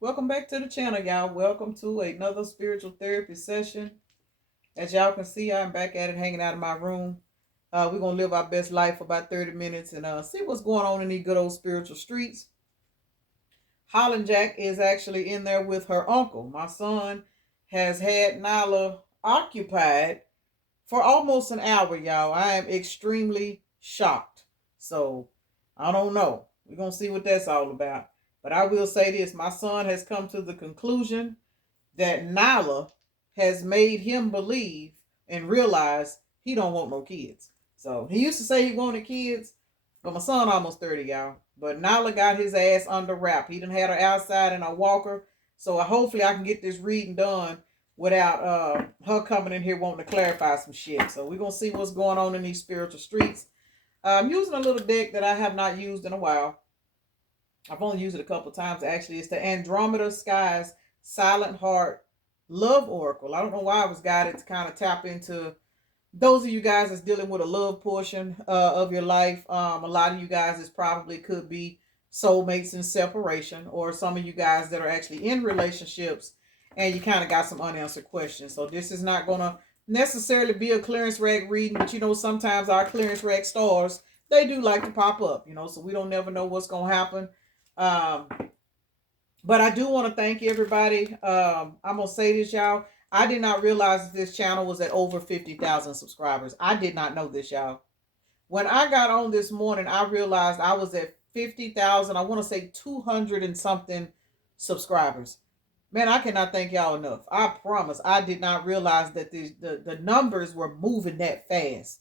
Welcome back to the channel, y'all. Welcome to another spiritual therapy session. As y'all can see, I'm back at it, hanging out in my room. We're going to live our best life for about 30 minutes and see what's going on in these good old spiritual streets. Holland Jack is actually in there with her uncle. My son has had Nyla occupied for almost an hour, y'all. I am extremely shocked. So, I don't know. We're going to see what that's all about. But I will say this. My son has come to the conclusion that Nyla has made him believe and realize he don't want no kids. So, he used to say he wanted kids, but my son almost 30, y'all. But Nyla got his ass under wrap. He done had her outside in a walker. So, hopefully I can get this reading done without her coming in here wanting to clarify some shit. So we're going to see what's going on in these spiritual streets. I'm using a little deck that I have not used in a while. I've only used it a couple of times, actually. It's the Andromeda Skies Silent Heart Love Oracle. I don't know why I was guided to kind of tap into those of you guys that's dealing with a love portion of your life. A lot of you guys, this probably could be soulmates in separation, or some of you guys that are actually in relationships and you kind of got some unanswered questions. So this is not going to necessarily be a clearance rag reading, but sometimes our clearance rag stars, they do like to pop up, so we don't never know what's going to happen. Um, but I do want to thank everybody. I'm going to say this, y'all. I did not realize that this channel was at over 50,000 subscribers. I did not know this, y'all. When I got on this morning, I realized I was at 50,000, I want to say 200 and something subscribers. Man, I cannot thank y'all enough. I promise. I did not realize that the numbers were moving that fast.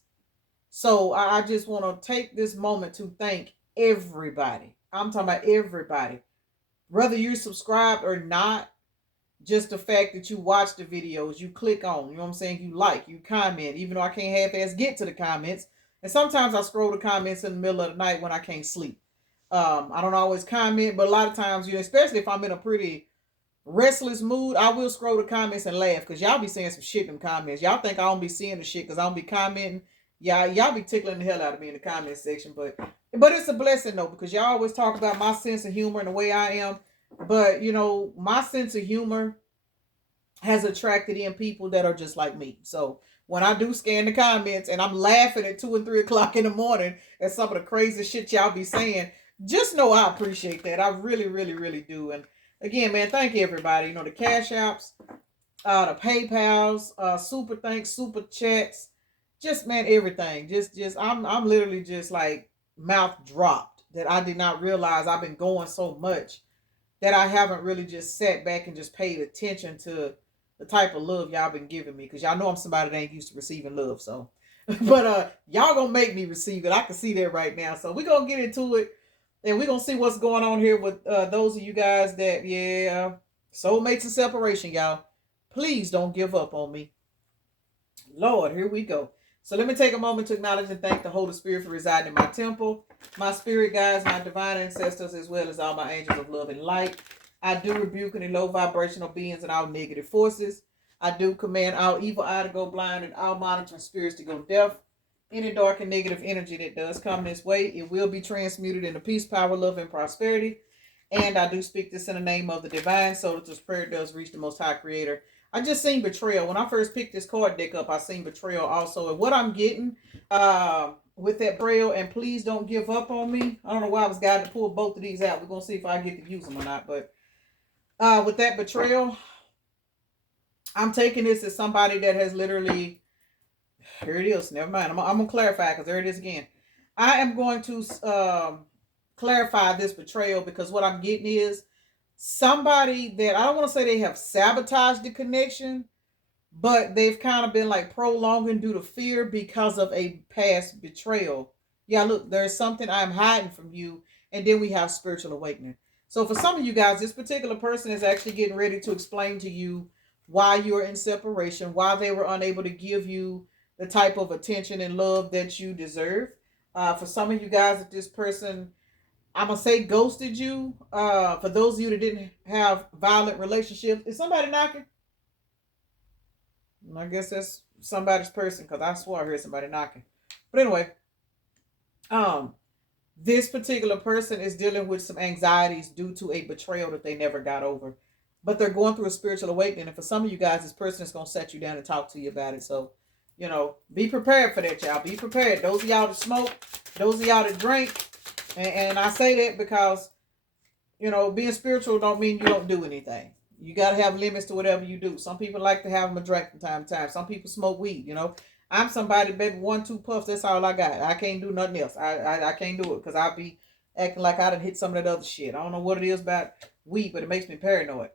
So I just want to take this moment to thank everybody. I'm talking about everybody. Whether you're subscribed or not, just the fact that you watch the videos, you click on, you know what I'm saying? You like, you comment, even though I can't half-ass get to the comments. And sometimes I scroll the comments in the middle of the night when I can't sleep. I don't always comment, but a lot of times, especially if I'm in a pretty restless mood, I will scroll the comments and laugh because y'all be saying some shit in the comments. Y'all think I don't be seeing the shit because I don't be commenting. Y'all be tickling the hell out of me in the comment section, but it's a blessing though, because y'all always talk about my sense of humor and the way I am. But my sense of humor has attracted in people that are just like me. So when I do scan the comments and I'm laughing at 2 and 3 o'clock in the morning at some of the crazy shit y'all be saying, just know I appreciate that. I really, really, really do. And again, man, thank you everybody. The cash apps, the PayPals, super thanks, super chats, just man, everything. Just I'm literally just like mouth dropped that I did not realize I've been going so much that I haven't really just sat back and just paid attention to the type of love y'all been giving me, because y'all know I'm somebody that ain't used to receiving love. So but y'all gonna make me receive it. I can see that right now. So we're gonna get into it and we're gonna see what's going on here with those of you guys that, soulmates and separation, y'all. Please don't give up on me. Lord, here we go. So let me take a moment to acknowledge and thank the Holy Spirit for residing in my temple, my spirit guides, my divine ancestors, as well as all my angels of love and light. I do rebuke any low vibrational beings and all negative forces. I do command all evil eye to go blind and all monitoring spirits to go deaf. Any dark and negative energy that does come this way, it will be transmuted into peace, power, love, and prosperity. And I do speak this in the name of the divine, so that this prayer does reach the Most High Creator. I just seen betrayal. When I first picked this card deck up, I seen betrayal also. And what I'm getting with that betrayal, and please don't give up on me. I don't know why I was guided to pull both of these out. We're going to see if I get to use them or not. But with that betrayal, I'm taking this as somebody that has literally, here it is. Never mind. I'm going to clarify because there it is again. I am going to clarify this betrayal because what I'm getting is somebody that I don't want to say they have sabotaged the connection, but they've kind of been like prolonging due to fear because of a past betrayal. Yeah, look, there's something I'm hiding from you, and then we have spiritual awakening. So for some of you guys, this particular person is actually getting ready to explain to you why you're in separation, why they were unable to give you the type of attention and love that you deserve. For some of you guys, that this person, I'm gonna say, ghosted you. For those of you that didn't have violent relationships, is somebody knocking? I guess that's somebody's person because I swore I heard somebody knocking. But anyway, um, This particular person is dealing with some anxieties due to a betrayal that they never got over. But they're going through a spiritual awakening. And for some of you guys, this person is going to set you down and talk to you about it. So, be prepared for that, y'all. Be prepared. Those of y'all that smoke, those of y'all that drink. And I say that because, being spiritual don't mean you don't do anything. You got to have limits to whatever you do. Some people like to have them a drink from time to time. Some people smoke weed, I'm somebody, baby, 1-2 puffs, that's all I got. I can't do nothing else. I can't do it because I'll be acting like I done hit some of that other shit. I don't know what it is about weed, but it makes me paranoid.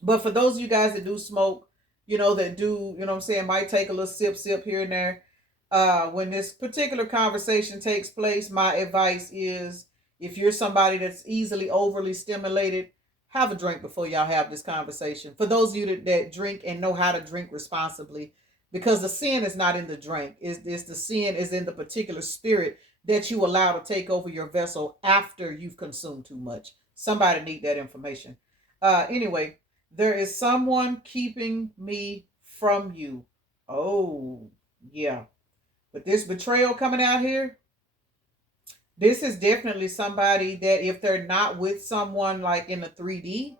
But for those of you guys that do smoke, that do, what I'm saying, might take a little sip here and there. When this particular conversation takes place, my advice is if you're somebody that's easily overly stimulated, have a drink before y'all have this conversation. For those of you that drink and know how to drink responsibly, because the sin is not in the drink. It's the sin is in the particular spirit that you allow to take over your vessel after you've consumed too much. Somebody need that information. Anyway, there is someone keeping me from you. Oh, yeah. But this betrayal coming out here, this is definitely somebody that if they're not with someone like in the 3D,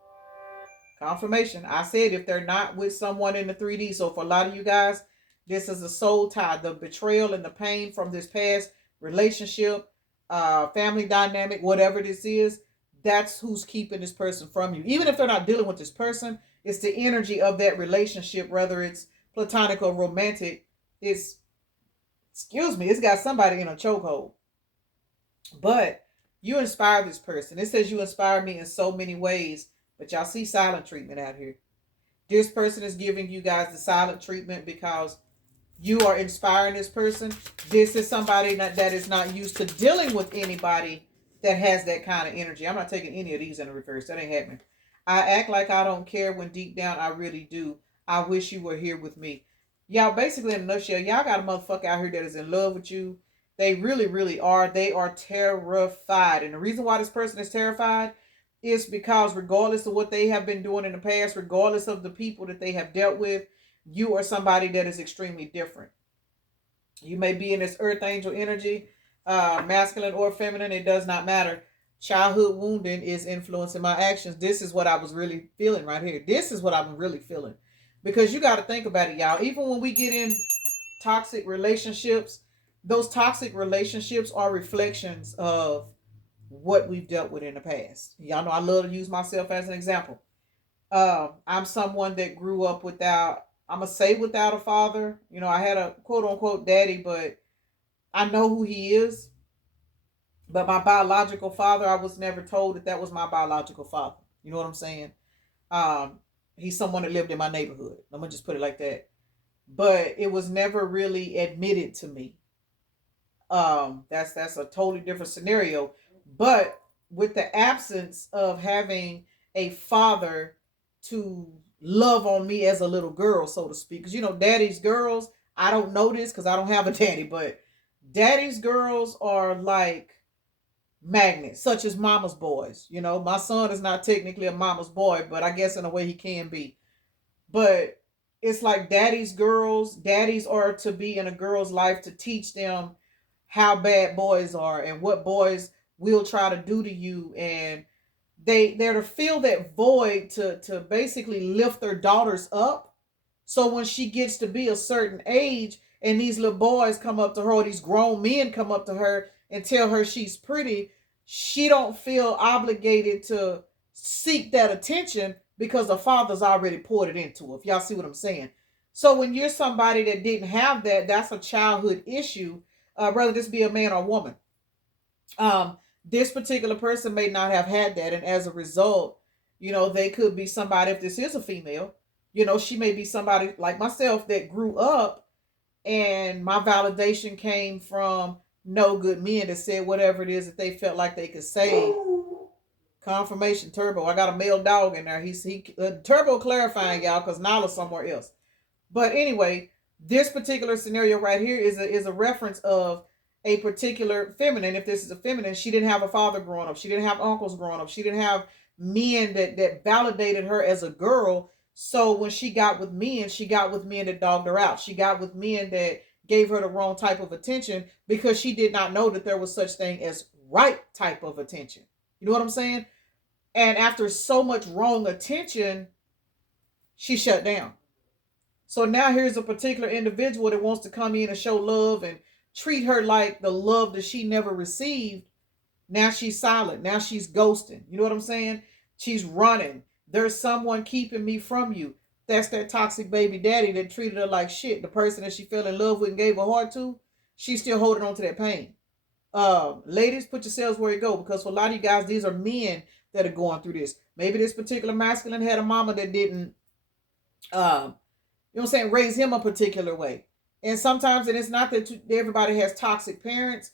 confirmation. I said if they're not with someone in the 3D. So for a lot of you guys, this is a soul tie. The betrayal and the pain from this past relationship, family dynamic, whatever this is, that's who's keeping this person from you. Even if they're not dealing with this person, it's the energy of that relationship, whether it's platonic or romantic. It's got somebody in a chokehold. But you inspire this person. It says you inspire me in so many ways. But y'all see silent treatment out here. This person is giving you guys the silent treatment because you are inspiring this person. This is somebody that is not used to dealing with anybody that has that kind of energy. I'm not taking any of these in the reverse. That ain't happening. I act like I don't care when deep down I really do. I wish you were here with me. Y'all, basically in a nutshell, y'all got a motherfucker out here that is in love with you. They really, really are. They are terrified. And the reason why this person is terrified is because regardless of what they have been doing in the past, regardless of the people that they have dealt with, you are somebody that is extremely different. You may be in this earth angel energy, masculine or feminine, it does not matter. Childhood wounding is influencing my actions. This is what I was really feeling right here. This is what I'm really feeling. Because you got to think about it, y'all. Even when we get in toxic relationships, those toxic relationships are reflections of what we've dealt with in the past. Y'all know I love to use myself as an example. I'm someone that grew up without a father. I had a quote unquote daddy, but I know who he is. But my biological father, I was never told that was my biological father. You know what I'm saying? He's someone that lived in my neighborhood. I'm gonna just put it like that. But it was never really admitted to me. That's a totally different scenario. But with the absence of having a father to love on me as a little girl, so to speak, because daddy's girls, I don't know this because I don't have a daddy, but daddy's girls are like magnets, such as mama's boys. My son is not technically a mama's boy, but I guess in a way he can be. But it's like daddy's are to be in a girl's life to teach them how bad boys are and what boys will try to do to you, and they're to fill that void to basically lift their daughters up. So when she gets to be a certain age and these little boys come up to her, or these grown men come up to her and tell her she's pretty, she don't feel obligated to seek that attention because the father's already poured it into her. If y'all see what I'm saying. So when you're somebody that didn't have that, that's a childhood issue, whether this be a man or woman. This particular person may not have had that, and as a result, they could be somebody, if this is a female, she may be somebody like myself that grew up and my validation came from no good men that said whatever it is that they felt like they could say. Confirmation, Turbo. I got a male dog in there. He Turbo clarifying, y'all, because Nala's somewhere else. But anyway, this particular scenario right here is a reference of a particular feminine. If this is a feminine, she didn't have a father growing up. She didn't have uncles growing up. She didn't have men that validated her as a girl. So when she got with men that dogged her out. She got with men that gave her the wrong type of attention because she did not know that there was such thing as right type of attention. You know what I'm saying? And after so much wrong attention, she shut down. So now here's a particular individual that wants to come in and show love and treat her like the love that she never received. Now she's silent. Now she's ghosting. You know what I'm saying? She's running. There's someone keeping me from you. That's that toxic baby daddy that treated her like shit. The person that she fell in love with and gave her heart to, she's still holding on to that pain. Ladies, put yourselves where you go, because for a lot of you guys, these are men that are going through this. Maybe this particular masculine had a mama that didn't, you know what I'm saying, raise him a particular way. And sometimes, and it's not that everybody has toxic parents.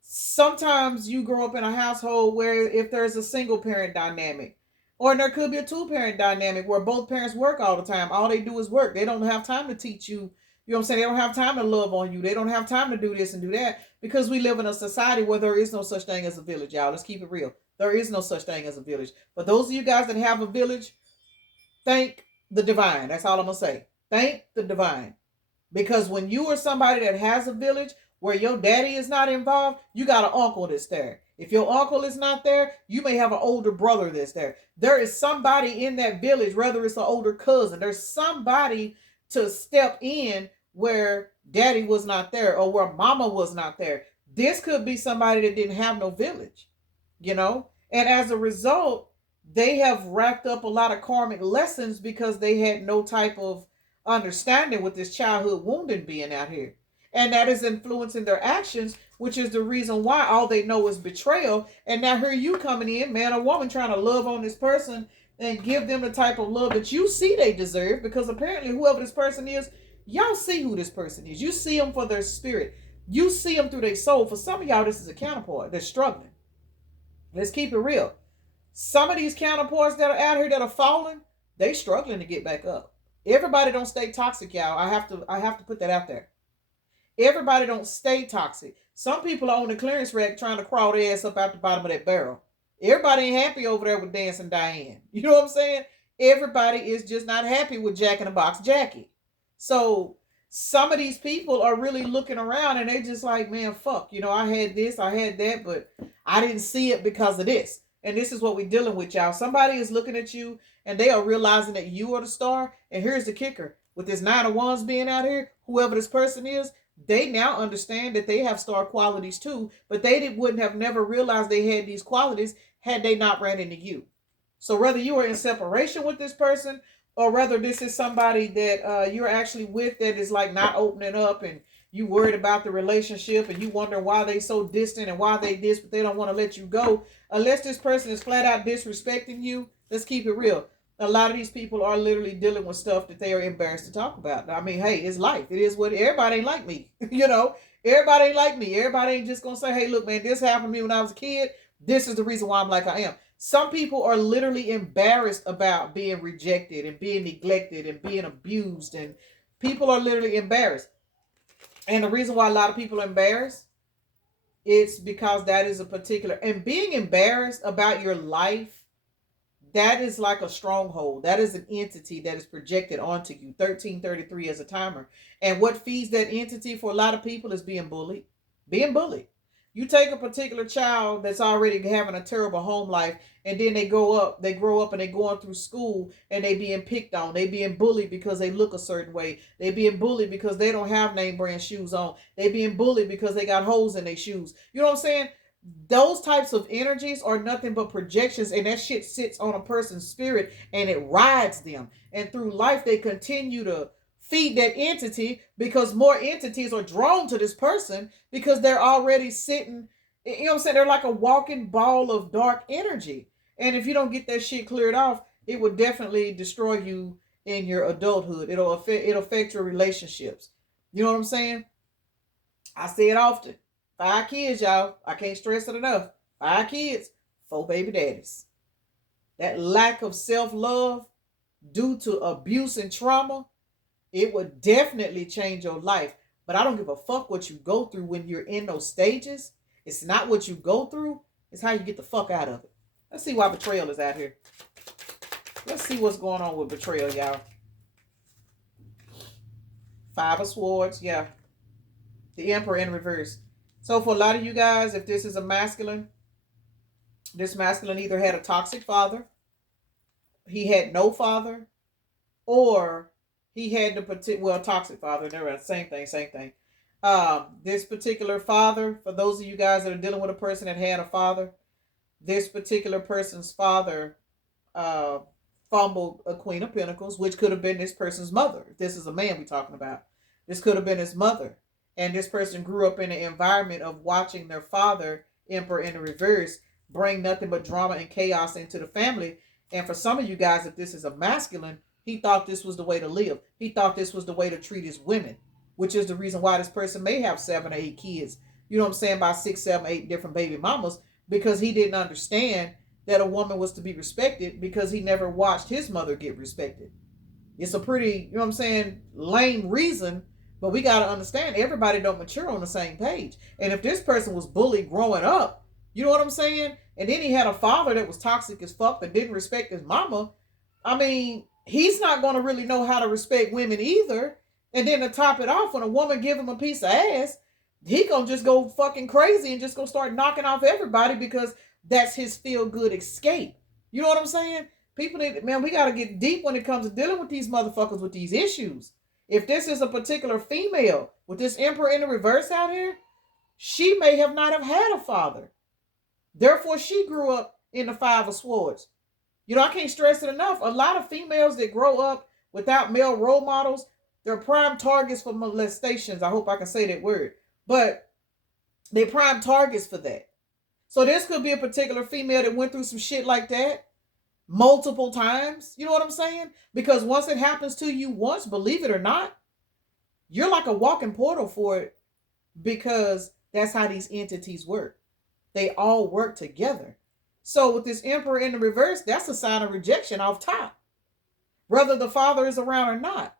Sometimes you grow up in a household where if there's a single parent dynamic, or there could be a two parent dynamic where both parents work all the time. All they do is work. They don't have time to teach you. You know what I'm saying? They don't have time to love on you. They don't have time to do this and do that, because we live in a society where there is no such thing as a village, y'all. Let's keep it real. There is no such thing as a village. For those of you guys that have a village, thank the divine. That's all I'm going to say. Thank the divine. Because when you are somebody that has a village where your daddy is not involved, you got an uncle that's there. If your uncle is not there, you may have an older brother that's there. There is somebody in that village, whether it's an older cousin. There's somebody to step in where daddy was not there or where mama was not there. This could be somebody that didn't have no village, you know? And as a result, they have racked up a lot of karmic lessons because they had no type of understanding with this childhood wounding being out here. And that is influencing their actions, which is the reason why all they know is betrayal. And now here you coming in, man or woman, trying to love on this person and give them the type of love that you see they deserve, because apparently whoever this person is, y'all see who this person is. You see them for their spirit. You see them through their soul. For some of y'all, this is a counterpart. They're struggling. Let's keep it real. Some of these counterparts that are out here that are falling, they struggling to get back up. Everybody don't stay toxic, y'all. I have to put that out there. Everybody don't stay toxic. Some people are on the clearance rack trying to crawl their ass up out the bottom of that barrel. Everybody ain't happy over there with Dancing Diane. You know what I'm saying? Everybody is just not happy with Jack in the Box Jackie. So some of these people are really looking around and they just like, man, fuck. You know, I had this, I had that, but I didn't see it because of this. And this is what we're dealing with, y'all. Somebody is looking at you and they are realizing that you are the star. And here's the kicker. With this 9 of Wands being out here, whoever this person is, they now understand that they have star qualities too, but they wouldn't have never realized they had these qualities had they not ran into you. So whether you are in separation with this person, or whether this is somebody that you're actually with that is like not opening up, and you worried about the relationship and you wonder why they so distant and why they this, but they don't want to let you go. Unless this person is flat out disrespecting you, let's keep it real. A lot of these people are literally dealing with stuff that they are embarrassed to talk about. I mean, hey, it's life. It is what everybody ain't like me. You know, everybody ain't like me. Everybody ain't just going to say, hey, look, man, this happened to me when I was a kid. This is the reason why I'm like I am. Some people are literally embarrassed about being rejected and being neglected and being abused. And people are literally embarrassed. And the reason why a lot of people are embarrassed, it's because that is a particular, and being embarrassed about your life, that is like a stronghold. That is an entity that is projected onto you. 1333 as a timer. And what feeds that entity for a lot of people is being bullied. Being bullied. You take a particular child that's already having a terrible home life, and then they grow up and they going through school and they being picked on. They being bullied because they look a certain way. They being bullied because they don't have name brand shoes on. They being bullied because they got holes in their shoes. You know what I'm saying? Those types of energies are nothing but projections, and that shit sits on a person's spirit and it rides them. And through life, they continue to feed that entity because more entities are drawn to this person because they're already sitting, you know what I'm saying? They're like a walking ball of dark energy. And if you don't get that shit cleared off, it will definitely destroy you in your adulthood. It'll affect your relationships. You know what I'm saying? I say it often. 5 kids, y'all. I can't stress it enough. 5 kids, 4 baby daddies. That lack of self-love due to abuse and trauma, it would definitely change your life. But I don't give a fuck what you go through when you're in those stages. It's not what you go through. It's how you get the fuck out of it. Let's see why betrayal is out here. Let's see what's going on with betrayal, y'all. 5 of Swords, yeah. The Emperor in reverse. So for a lot of you guys, if this is a masculine, this masculine either had a toxic father, he had no father, or he had the particular, toxic father. They're same thing, same thing. This particular father, for those of you guys that are dealing with a person that had a father, this particular person's father uh, fumbled a Queen of Pentacles, which could have been this person's mother. If this is a man we're talking about, this could have been his mother. And this person grew up in an environment of watching their father, Emperor in the reverse, bring nothing but drama and chaos into the family. And for some of you guys, if this is a masculine, he thought this was the way to live. He thought this was the way to treat his women, which is the reason why this person may have 7 or 8 kids. You know what I'm saying? By 6, 7, 8 different baby mamas, because he didn't understand that a woman was to be respected because he never watched his mother get respected. It's a pretty, you know what I'm saying, lame reason, but we got to understand everybody don't mature on the same page. And if this person was bullied growing up, you know what I'm saying? And then he had a father that was toxic as fuck that didn't respect his mama. I mean, he's not going to really know how to respect women either. And then to top it off, when a woman give him a piece of ass, he gonna just go fucking crazy and just gonna start knocking off everybody because that's his feel-good escape. You know what I'm saying? People need, man, we got to get deep when it comes to dealing with these motherfuckers with these issues. If this is a particular female with this Emperor in the reverse out here, she may have not have had a father. Therefore, she grew up in the 5 of Swords. You know, I can't stress it enough. A lot of females that grow up without male role models, they're prime targets for molestations. I hope I can say that word. But they're prime targets for that. So this could be a particular female that went through some shit like that multiple times. You know what I'm saying? Because once it happens to you once, believe it or not, you're like a walking portal for it, because that's how these entities work. They all work together. So with this Emperor in the reverse, that's a sign of rejection off top, whether the father is around or not.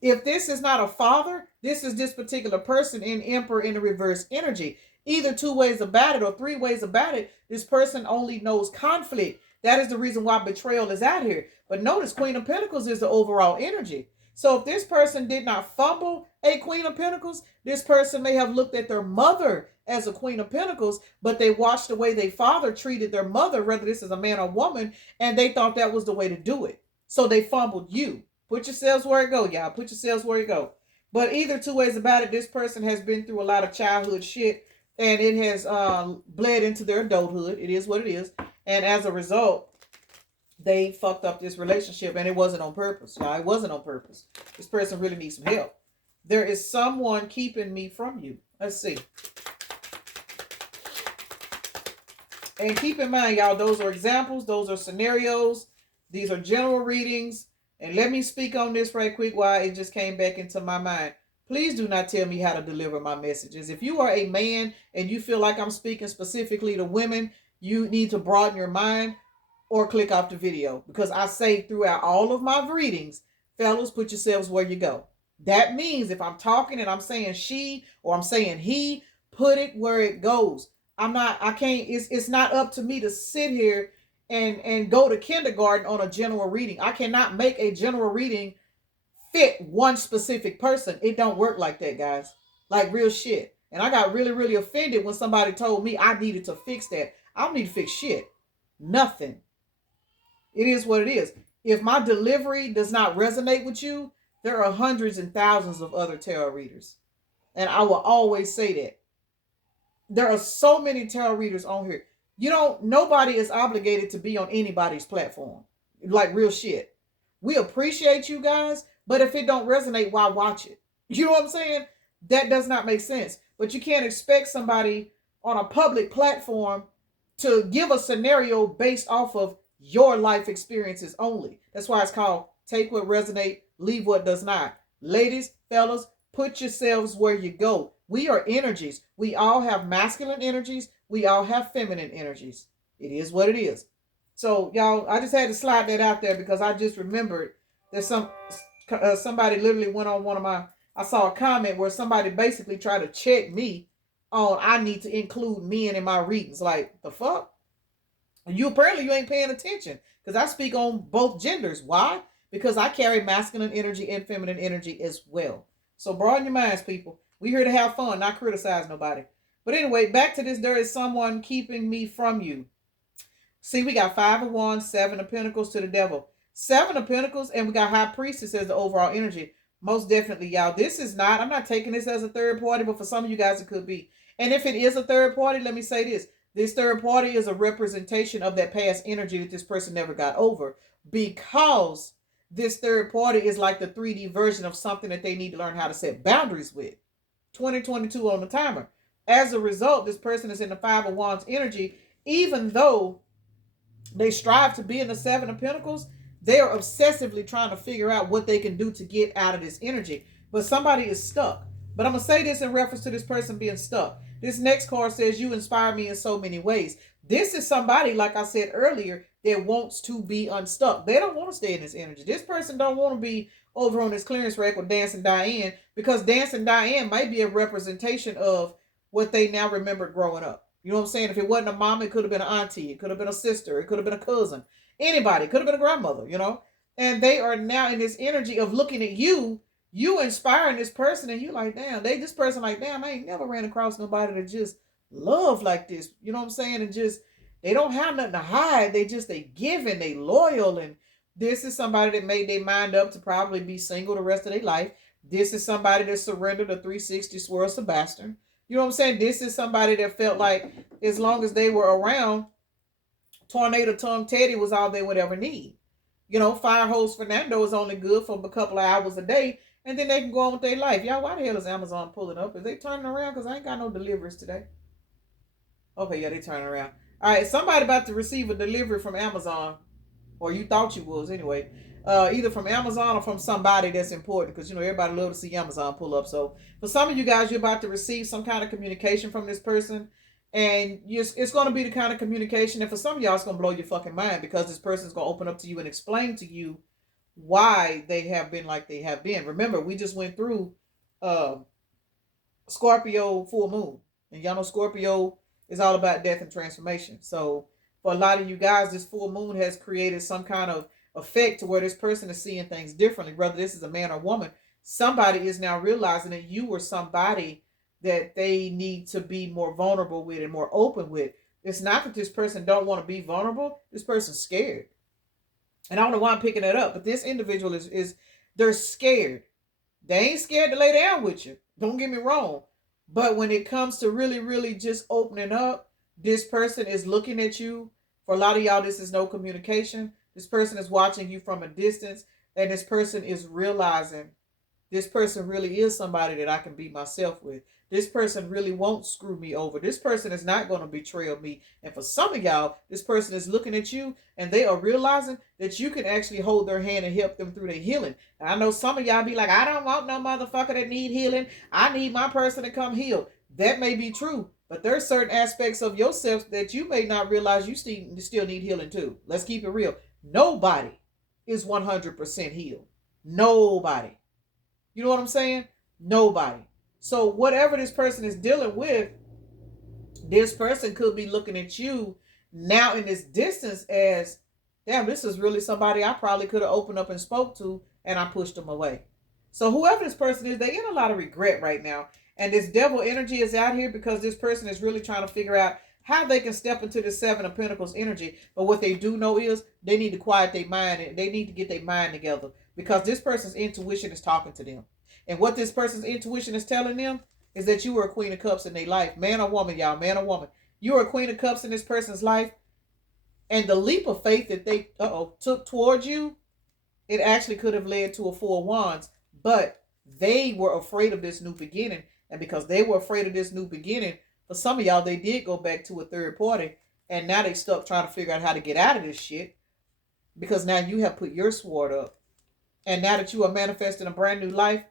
If this is not a father, this is this particular person in Emperor in the reverse energy. Either 2 ways about it or 3 ways about it, this person only knows conflict. That is the reason why betrayal is out here. But notice Queen of Pentacles is the overall energy. So if this person did not fumble a Queen of Pentacles, this person may have looked at their mother as a Queen of Pentacles, but they watched the way their father treated their mother, whether this is a man or woman, and they thought that was the way to do it. So they fumbled you. Put yourselves where it go, y'all. Put yourselves where it go. But either 2 ways about it, this person has been through a lot of childhood shit, and it has bled into their adulthood. It is what it is. And as a result, they fucked up this relationship, and it wasn't on purpose. Y'all, it wasn't on purpose. This person really needs some help. There is someone keeping me from you. Let's see. And keep in mind, y'all, those are examples. Those are scenarios. These are general readings. And let me speak on this right quick while it just came back into my mind. Please do not tell me how to deliver my messages. If you are a man and you feel like I'm speaking specifically to women, you need to broaden your mind or click off the video. Because I say throughout all of my readings, fellas, put yourselves where you go. That means if I'm talking and I'm saying she or I'm saying he, put it where it goes. It's not up to me to sit here and go to kindergarten on a general reading. I cannot make a general reading fit one specific person. It don't work like that, guys. Like real shit. And I got really, really offended when somebody told me I needed to fix that. I don't need to fix shit. Nothing. It is what it is. If my delivery does not resonate with you, there are hundreds and thousands of other tarot readers. And I will always say that. There are so many tarot readers on here. Nobody is obligated to be on anybody's platform. Like real shit. We appreciate you guys, but if it don't resonate, why watch it? You know what I'm saying? That does not make sense. But you can't expect somebody on a public platform to give a scenario based off of your life experiences only. That's why it's called take what resonate, leave what does not. Ladies, fellas, put yourselves where you go. We are energies. We all have masculine energies. We all have feminine energies. It is what it is. So, y'all, I just had to slide that out there because I just remembered that somebody literally went on I saw a comment where somebody basically tried to check me on I need to include men in my readings. Like, the fuck? You ain't paying attention because I speak on both genders. Why? Because I carry masculine energy and feminine energy as well. So broaden your minds, people. We here to have fun, not criticize nobody. But anyway, back to this. There is someone keeping me from you. See, we got 5 of Wands, 7 of Pentacles to the Devil. 7 of Pentacles, and we got High Priestess as the overall energy. Most definitely, y'all. This is not, I'm not taking this as a third party, but for some of you guys, it could be. And if it is a third party, let me say this. This third party is a representation of that past energy that this person never got over. Because this third party is like the 3D version of something that they need to learn how to set boundaries with. 2022 on the timer. As a result, this person is in the 5 of Wands energy, even though they strive to be in the 7 of Pentacles. They are obsessively trying to figure out what they can do to get out of this energy. But somebody is stuck. But I'm going to say this in reference to this person being stuck. This next card says, you inspire me in so many ways. This is somebody, like I said earlier, that wants to be unstuck. They don't want to stay in this energy. This person don't want to be over on this clearance rack with Dancing Diane, because Dancing Diane might be a representation of what they now remember growing up. You know what I'm saying? If it wasn't a mom, it could have been an auntie. It could have been a sister. It could have been a cousin. Anybody. It could have been a grandmother, you know? And they are now in this energy of looking at you inspiring this person, and you like, damn, this person like, damn, I ain't never ran across nobody that just love like this. You know what I'm saying? And just, they don't have nothing to hide. They giving, they loyal. And this is somebody that made their mind up to probably be single the rest of their life. This is somebody that surrendered a 360 swirl Sebastian. You know what I'm saying? This is somebody that felt like as long as they were around, Tornado Tongue Teddy was all they would ever need. You know, Fire Hose Fernando is only good for a couple of hours a day, and then they can go on with their life. Y'all, why the hell is Amazon pulling up? Is they turning around? Because I ain't got no deliveries today. Okay, yeah, they turning around. All right, somebody about to receive a delivery from Amazon, or you thought you was anyway. Either from Amazon or from somebody that's important, because, you know, everybody love to see Amazon pull up. So for some of you guys, you're about to receive some kind of communication from this person, and it's going to be the kind of communication, and for some of y'all, it's going to blow your fucking mind, because this person's going to open up to you and explain to you why they have been like they have been. Remember, we just went through Scorpio full moon, and y'all know Scorpio is all about death and transformation. So for a lot of you guys, this full moon has created some kind of effect to where this person is seeing things differently, whether this is a man or woman. Somebody is now realizing that you were somebody that they need to be more vulnerable with and more open with. It's not that this person don't want to be vulnerable. This person's scared. And I don't know why I'm picking that up, but this individual is they're scared. They ain't scared to lay down with you. Don't get me wrong. But when it comes to really, really just opening up, this person is looking at you. For a lot of y'all, this is no communication. This person is watching you from a distance, and this person is realizing this person really is somebody that I can be myself with. This person really won't screw me over. This person is not going to betray me. And for some of y'all, this person is looking at you, and they are realizing that you can actually hold their hand and help them through their healing. And I know some of y'all be like, I don't want no motherfucker that need healing. I need my person to come heal. That may be true, but there's certain aspects of yourself that you may not realize you still need healing too. Let's keep it real. Nobody is 100% healed. Nobody. You know what I'm saying? Nobody. So whatever this person is dealing with, this person could be looking at you now in this distance as, damn, this is really somebody I probably could have opened up and spoke to, and I pushed them away. So whoever this person is, they're in a lot of regret right now. And this devil energy is out here because this person is really trying to figure out how they can step into the 7 of Pentacles energy. But what they do know is they need to quiet their mind, and they need to get their mind together, because this person's intuition is talking to them. And what this person's intuition is telling them is that you were a Queen of Cups in their life. Man or woman, y'all. Man or woman. You were a Queen of Cups in this person's life. And the leap of faith that they took towards you, it actually could have led to a 4 of Wands. But they were afraid of this new beginning. And because they were afraid of this new beginning, for some of y'all, they did go back to a third party. And now they stuck trying to figure out how to get out of this shit. Because now you have put your sword up. And now that you are manifesting a brand new life,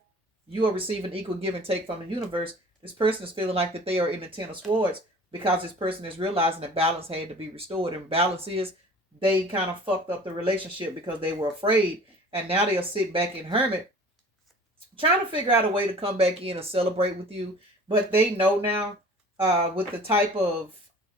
you are receiving equal give and take from the universe. This person is feeling like that they are in the 10 of Swords, because this person is realizing that balance had to be restored. And balance is they kind of fucked up the relationship because they were afraid. And now they'll sit back in hermit, trying to figure out a way to come back in and celebrate with you. But they know now with the type of,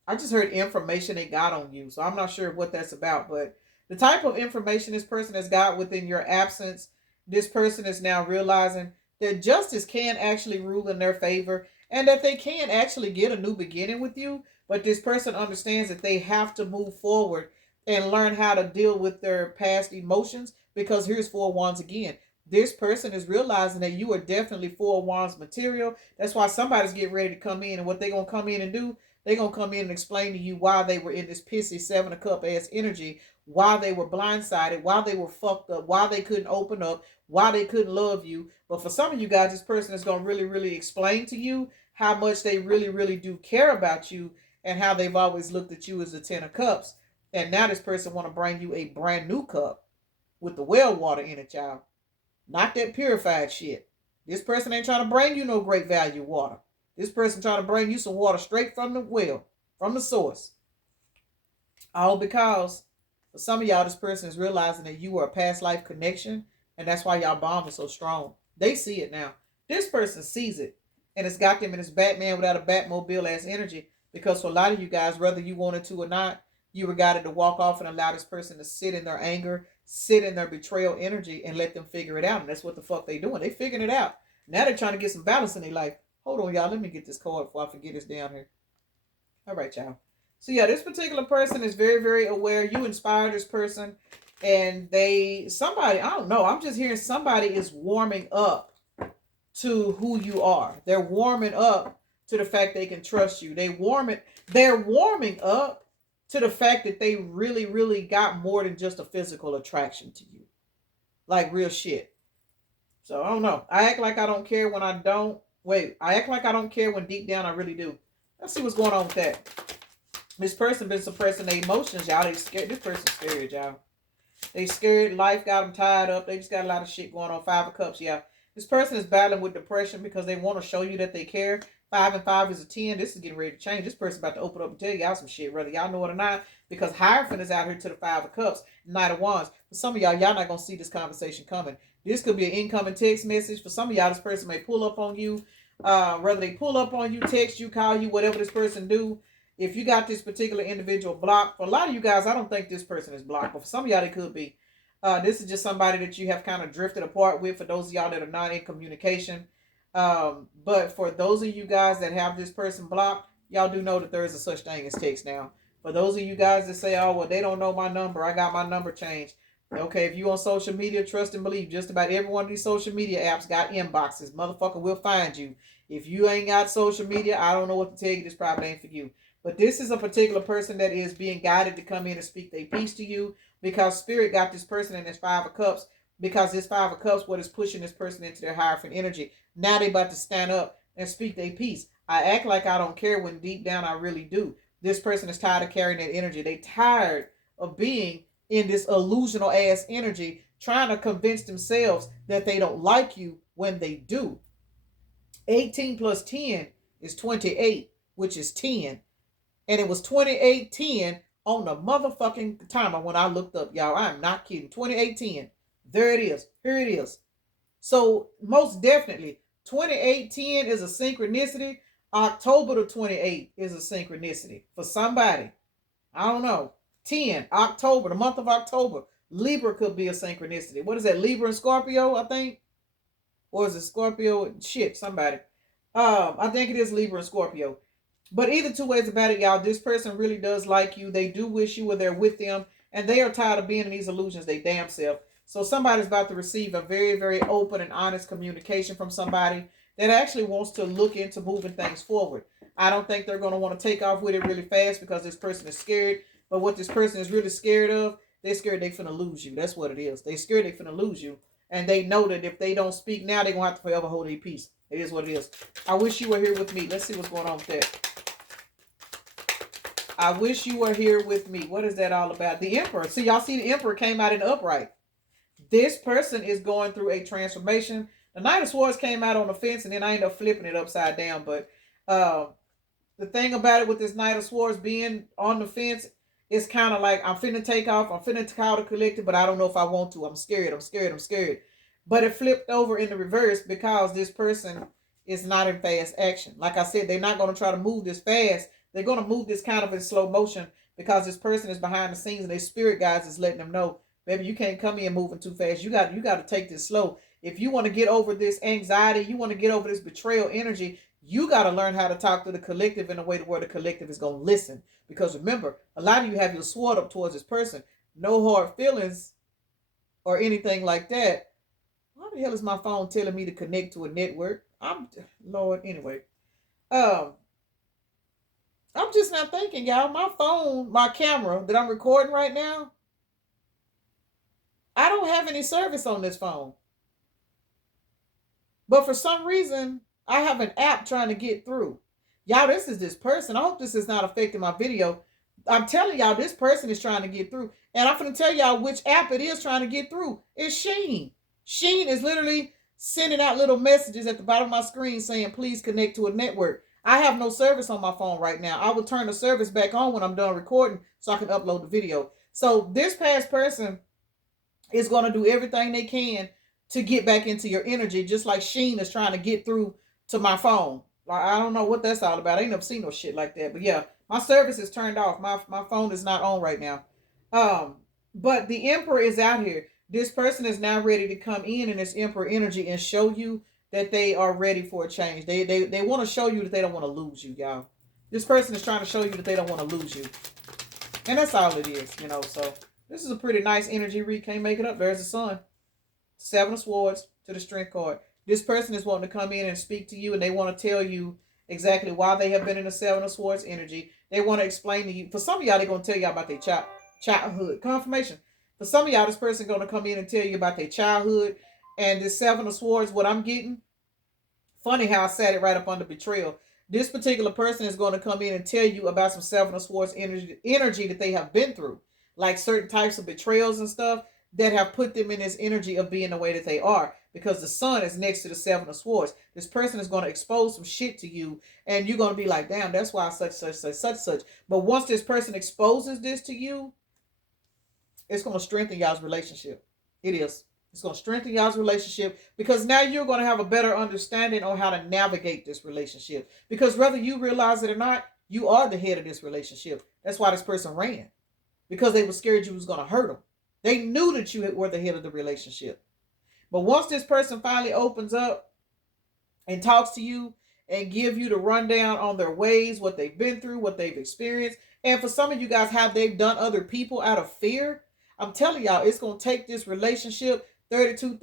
I just heard information they got on you. So I'm not sure what that's about. But the type of information this person has got within your absence, this person is now realizing that justice can actually rule in their favor and that they can actually get a new beginning with you. But this person understands that they have to move forward and learn how to deal with their past emotions, because here's Four of Wands again. This person is realizing that you are definitely Four of Wands material. That's why somebody's getting ready to come in, and what they're going to come in and do, they're going to come in and explain to you why they were in this pissy Seven of Cup ass energy, why they were blindsided, why they were fucked up, why they couldn't open up, why they couldn't love you. But for some of you guys, this person is going to really, really explain to you how much they really, really do care about you and how they've always looked at you as the Ten of Cups. And now this person want to bring you a brand new cup with the well water in it, y'all. Not that purified shit. This person ain't trying to bring you no great value water. This person trying to bring you some water straight from the well, from the source. All because for some of y'all, this person is realizing that you were a past life connection, and that's why y'all bond is so strong. They see it now. This person sees it, and it's got them in this Batman without a Batmobile ass energy, because for a lot of you guys, whether you wanted to or not, you were guided to walk off and allow this person to sit in their anger, sit in their betrayal energy, and let them figure it out. And that's what the fuck they doing. They figuring it out. Now they're trying to get some balance in their life. Hold on, y'all. Let me get this card before I forget it's down here. All right, y'all. So yeah, this particular person is very, very aware. You inspire this person, and somebody, I don't know, I'm just hearing somebody is warming up to who you are. They're warming up to the fact they can trust you. They're warming up to the fact that they really, really got more than just a physical attraction to you. Like real shit. So I don't know. I act like I don't care when I don't. Wait, I act like I don't care when deep down I really do. Let's see what's going on with that. This person been suppressing their emotions, y'all. They scared. This person's scared, y'all. They scared. Life got them tied up. They just got a lot of shit going on. Five of Cups, yeah. This person is battling with depression because they want to show you that they care. 5 and 5 is a 10. This is getting ready to change. This person about to open up and tell y'all some shit, whether y'all know it or not, because Hierophant is out here to the 5 of Cups, Knight of Wands. For some of y'all not going to see this conversation coming. This could be an incoming text message. For some of y'all, this person may pull up on you. Whether they pull up on you, text you, call you, whatever this person do. If you got this particular individual blocked, for a lot of you guys, I don't think this person is blocked, but for some of y'all, it could be. This is just somebody that you have kind of drifted apart with, for those of y'all that are not in communication. But for those of you guys that have this person blocked, y'all do know that there is a such thing as text now. For those of you guys that say, oh, well, they don't know my number, I got my number changed. Okay, if you on social media, trust and believe, just about every one of these social media apps got inboxes. Motherfucker will find you. If you ain't got social media, I don't know what to tell you. This probably ain't for you. But this is a particular person that is being guided to come in and speak their piece to you, because Spirit got this person in this 5 of Cups, because this 5 of Cups, what is pushing this person into their Hierophant energy. Now they about to stand up and speak their piece. I act like I don't care when deep down I really do. This person is tired of carrying that energy. They tired of being in this illusional ass energy, trying to convince themselves that they don't like you when they do. 18 plus 10 is 28, which is 10. And it was 2810 on the motherfucking timer when I looked up, y'all. I'm not kidding. 2810. There it is. Here it is. So most definitely, 2810 is a synchronicity. October the 28th is a synchronicity for somebody. I don't know. 10, October, the month of October. Libra could be a synchronicity. What is that? Libra and Scorpio, I think? Or is it Scorpio? Shit, somebody. I think it is Libra and Scorpio. But either two ways about it, y'all, this person really does like you. They do wish you were there with them. And they are tired of being in these illusions, they damn self. So somebody's about to receive a very, very open and honest communication from somebody that actually wants to look into moving things forward. I don't think they're going to want to take off with it really fast because this person is scared. But what this person is really scared of, they're scared they're finna lose you. That's what it is. They're scared they're finna lose you. And they know that if they don't speak now, they're going to have to forever hold their peace. It is what it is. I wish you were here with me. Let's see what's going on with that. I wish you were here with me. What is that all about? The Emperor. See, y'all see the Emperor came out in the upright. This person is going through a transformation. The Knight of Swords came out on the fence, and then I ended up flipping it upside down. But the thing about it with this Knight of Swords being on the fence, it's kind of like I'm finna take off. I'm finna call the collective, but I don't know if I want to. I'm scared. I'm scared. I'm scared. But it flipped over in the reverse because this person is not in fast action. Like I said, they're not going to try to move this fast. They're going to move this kind of in slow motion because this person is behind the scenes and their spirit guides is letting them know, baby, you can't come in moving too fast. You got to take this slow. If you want to get over this anxiety, you want to get over this betrayal energy, you got to learn how to talk to the collective in a way where the collective is going to listen. Because remember, a lot of you have your sword up towards this person. No hard feelings or anything like that. Why the hell is my phone telling me to connect to a network? Lord, anyway. Um, I'm just not thinking, y'all. My phone, my camera that I'm recording right now, I don't have any service on this phone. But for some reason, I have an app trying to get through. Y'all, this is this person. I hope this is not affecting my video. I'm telling y'all, this person is trying to get through. And I'm going to tell y'all which app it is trying to get through. It's Sheen. Sheen is literally sending out little messages at the bottom of my screen saying, please connect to a network. I have no service on my phone right now. I will turn the service back on when I'm done recording so I can upload the video. So this past person is going to do everything they can to get back into your energy, just like Sheen is trying to get through to my phone. Like, I don't know what that's all about. I ain't never seen no shit like that. But yeah, my service is turned off. My phone is not on right now. But the Emperor is out here. This person is now ready to come in this Emperor energy and show you that they are ready for a change. They want to show you that they don't want to lose you, y'all. This person is trying to show you that they don't want to lose you. And that's all it is, you know. So this is a pretty nice energy read. Can't make it up. There's the Sun. Seven of Swords to the Strength card. This person is wanting to come in and speak to you, and they want to tell you exactly why they have been in the Seven of Swords energy. They want to explain to you. For some of y'all, they're going to tell y'all about their childhood. Confirmation. For some of y'all, this person is going to come in and tell you about their childhood. And this Seven of Swords, what I'm getting, funny how I sat it right up under betrayal. This particular person is going to come in and tell you about some Seven of Swords energy that they have been through. Like certain types of betrayals and stuff that have put them in this energy of being the way that they are. Because the Sun is next to the Seven of Swords. This person is going to expose some shit to you. And you're going to be like, damn, that's why such. But once this person exposes this to you, it's going to strengthen y'all's relationship. It is. It's going to strengthen y'all's relationship because now you're going to have a better understanding on how to navigate this relationship. Because whether you realize it or not, you are the head of this relationship. That's why this person ran. Because they were scared you was going to hurt them. They knew that you were the head of the relationship. But once this person finally opens up and talks to you and give you the rundown on their ways, what they've been through, what they've experienced, and for some of you guys, how they've done other people out of fear, I'm telling y'all, it's going to take this relationship 32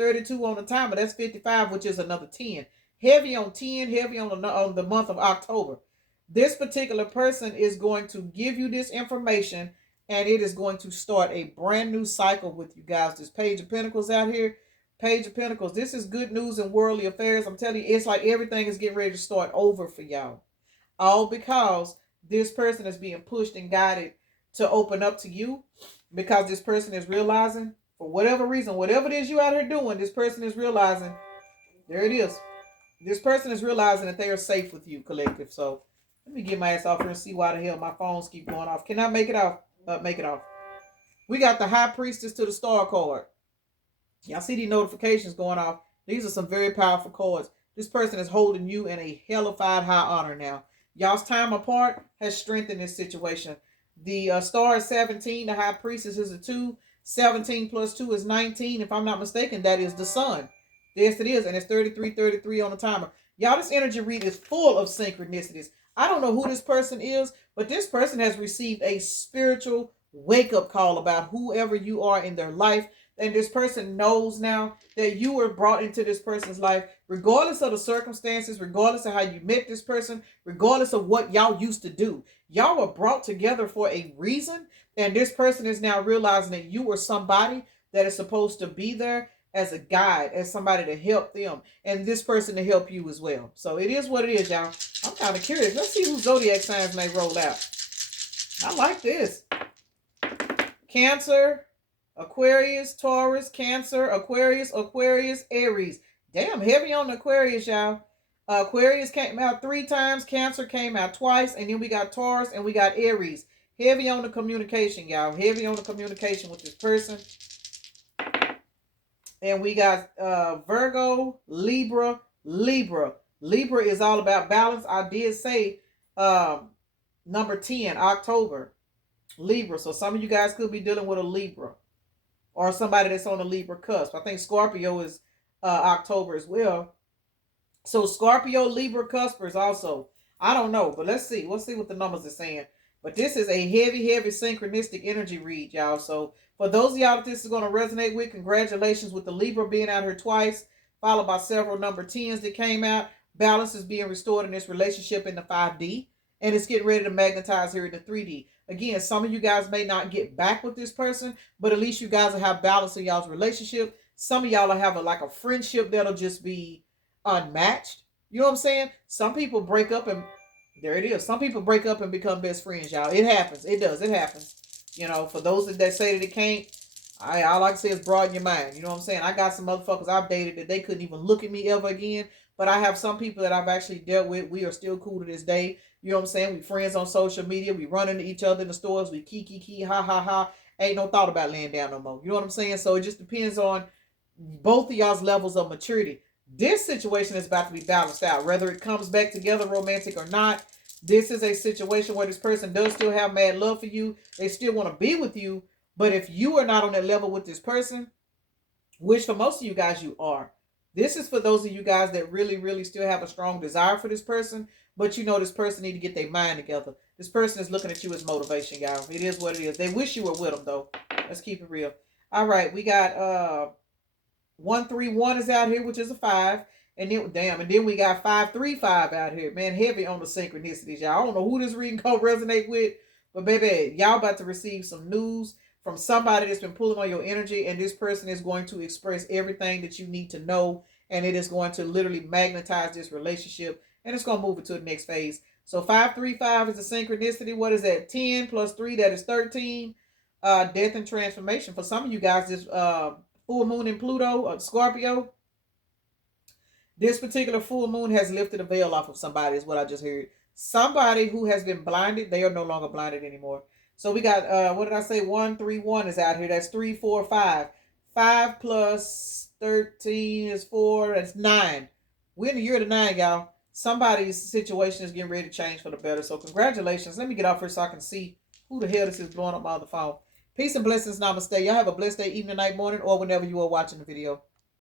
on the timer. That's 55, which is another 10. Heavy on 10, heavy on the month of October. This particular person is going to give you this information, and it is going to start a brand new cycle with you guys. This Page of Pentacles out here. Page of Pentacles. This is good news in worldly affairs. I'm telling you, it's like everything is getting ready to start over for y'all. All because this person is being pushed and guided to open up to you. Because this person is realizing, for whatever reason, whatever it is you out here doing, this person is realizing, there it is. This person is realizing that they are safe with you, collective. So let me get my ass off here and see why the hell my phones keep going off. Can I make it off? Make it off. We got the High Priestess to the Star card. Y'all see these notifications going off. These are some very powerful cards. This person is holding you in a hellified high honor now. Y'all's time apart has strengthened this situation. The star is 17. The High Priestess is a 2. 17 plus 2 is 19. If I'm not mistaken, that is the Sun. Yes, it is. And it's 33 on the timer. Y'all, this energy read is full of synchronicities. I don't know who this person is, but this person has received a spiritual wake-up call about whoever you are in their life. And this person knows now that you were brought into this person's life, regardless of the circumstances, regardless of how you met this person, regardless of what y'all used to do. Y'all were brought together for a reason. And this person is now realizing that you were somebody that is supposed to be there as a guide, as somebody to help them. And this person to help you as well. So it is what it is, y'all. I'm kind of curious. Let's see who zodiac signs may roll out. I like this. Cancer, Aquarius, Taurus, Cancer, Aquarius, Aries. Damn, heavy on the Aquarius, y'all. Aquarius came out 3 times. Cancer came out twice. And then we got Taurus and we got Aries. Heavy on the communication, y'all. Heavy on the communication with this person. And we got Virgo, Libra. Libra is all about balance. I did say number 10, October. Libra. So some of you guys could be dealing with a Libra. Or somebody that's on the Libra cusp. I think Scorpio is October as well. So Scorpio, Libra, Cuspers also. I don't know, but let's see. Let's see what the numbers are saying. But this is a heavy, heavy synchronistic energy read, y'all. So for those of y'all that this is going to resonate with, congratulations with the Libra being out here twice, followed by several number 10s that came out. Balance is being restored in this relationship in the 5D, and it's getting ready to magnetize here in the 3D. Again, some of you guys may not get back with this person, but at least you guys will have balance in y'all's relationship. Some of y'all will have like a friendship that'll just be unmatched. You know what I'm saying? Some people break up and there it is. Some people break up and become best friends, y'all. It happens. It does. It happens. You know, for those that say that it can't, I like to say is broaden your mind. You know what I'm saying? I got some motherfuckers I've dated that they couldn't even look at me ever again. But I have some people that I've actually dealt with. We are still cool to this day. You know what I'm saying? We friends on social media. We run into each other in the stores. We kiki, ha, ha, ha. Ain't no thought about laying down no more. You know what I'm saying? So it just depends on both of y'all's levels of maturity. This situation is about to be balanced out. Whether it comes back together romantic or not, this is a situation where this person does still have mad love for you. They still want to be with you. But if you are not on that level with this person, which for most of you guys you are, this is for those of you guys that really, really still have a strong desire for this person, but you know this person need to get their mind together. This person is looking at you as motivation, y'all. It is what it is. They wish you were with them, though. Let's keep it real. All right, we got 131 is out here, which is a 5. And then we got 535 out here. Man, heavy on the synchronicities, y'all. I don't know who this reading gonna resonate with, but baby, y'all about to receive some news from somebody that's been pulling on your energy, and this person is going to express everything that you need to know, and it is going to literally magnetize this relationship, and it's going to move it to the next phase. So 535 is a synchronicity. What is that? 10 plus 3, that is 13. Death and transformation. For some of you guys, this full moon in Pluto, Scorpio, this particular full moon has lifted a veil off of somebody, is what I just heard. Somebody who has been blinded, they are no longer blinded anymore. So we got, what did I say? 131 is out here. That's 3, 4, 5. 5 plus 13 is 4. That's 9. We're in the year of the 9, y'all. Somebody's situation is getting ready to change for the better. So congratulations. Let me get off here so I can see who the hell this is blowing up my other phone. Peace and blessings. Namaste. Y'all have a blessed day, evening, night, morning, or whenever you are watching the video.